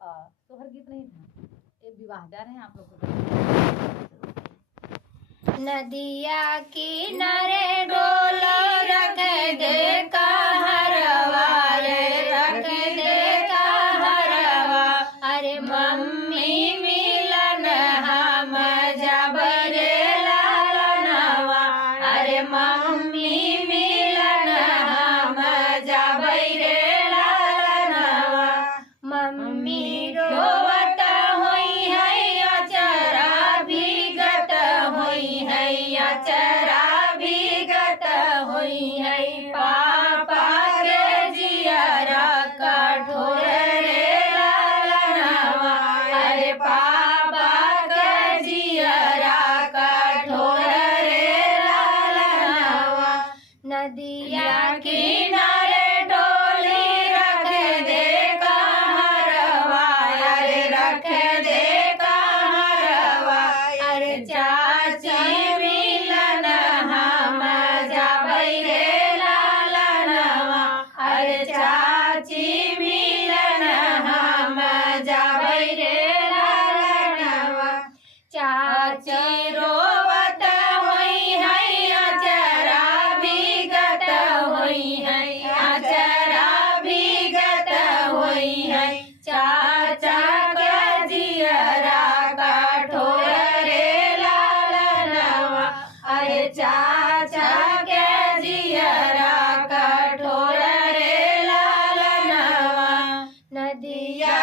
सोहर गीत नहीं था, ये विवाह जा रहे हैं आप लोग को। नदिया किनारे डोली रख दे कहरवा रे, रख दे कहरवा। अरे मम्मी मिलन हम जाबै रे लालनवा, अरे मम्मी मिलन हम जाबै रे लालनवा। मम्मी रोवत होई है अचरा भीगत होई है, अचरा भीगत होई है। पापा के जियरा कठोर रे लालनवा, अरे पापा के जियरा कठोर रे लालनवा। नदिया किनारे डोली रख दे कहरवा, अरे रख दे कहरवा। अरे चाची मिलन हम जाबै रे लालनवा, अरे चाची मिलन हम जाबै रे लालनवा। चाची रोवत होई है अचरा भीगत होई है, अचरा भीगत होई है। चाचा के जियरा कठोर रे लालनवा, अरे चाचा के जियरा कठोर रे लालनवा। नदिया